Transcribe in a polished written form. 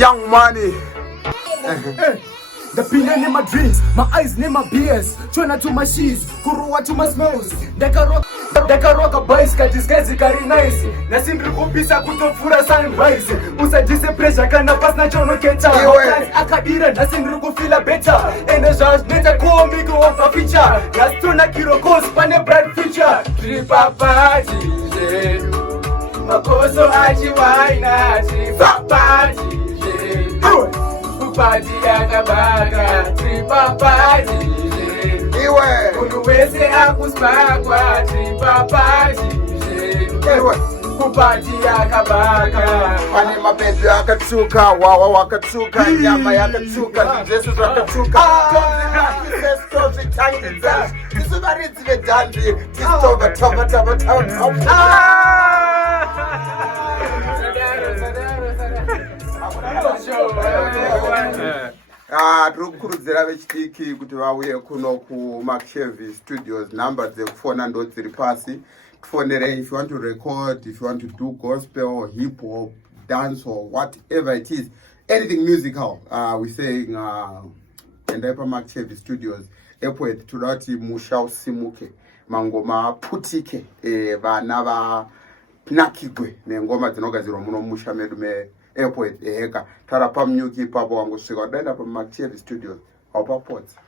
Young money. The pillion in my dreams, my eyes in my BS. Trying to my shoes, kuruwa to my smells. Dakaroka boys kajisgazi kari nice. Nasindri kupisa kutofura sunrise. Usajise pressure kana pas na chono keta. Akadira nasindri kufila better. Energize better call me go off a feature. Gastuna kirokos pane bright future. Tripa party. Makoso aji waina. Tripa party. Party akabaga, tripa party. Iwe. Unuweze akuspakwa, tripa party. Iwe. Party akabaga. Pane mapenzi akatsuka, wawa wakatsuka, nyama yakatsuka, Jesu wakatsuka. Tozi tangi za. Tisubaridzi vedandi. Tistova tova. Tiri kukurudzira vechidiki kuti vauye kuno kuMakShevi Studios. Number dzekufona ndo dziri pasi. Tifonere if you want to record, if you want to do gospel, hip hop, dance or whatever it is, anything musical. We're saying endai paMakShevi Studios. Airport turati musha usimuke. Mangoma aputike. Vana vanakigwe nengoma dzinogadzirwa muno musha medu airport ega tara pamnyuki papo wangosvika udaenda paMakShevi Studios au papotsa.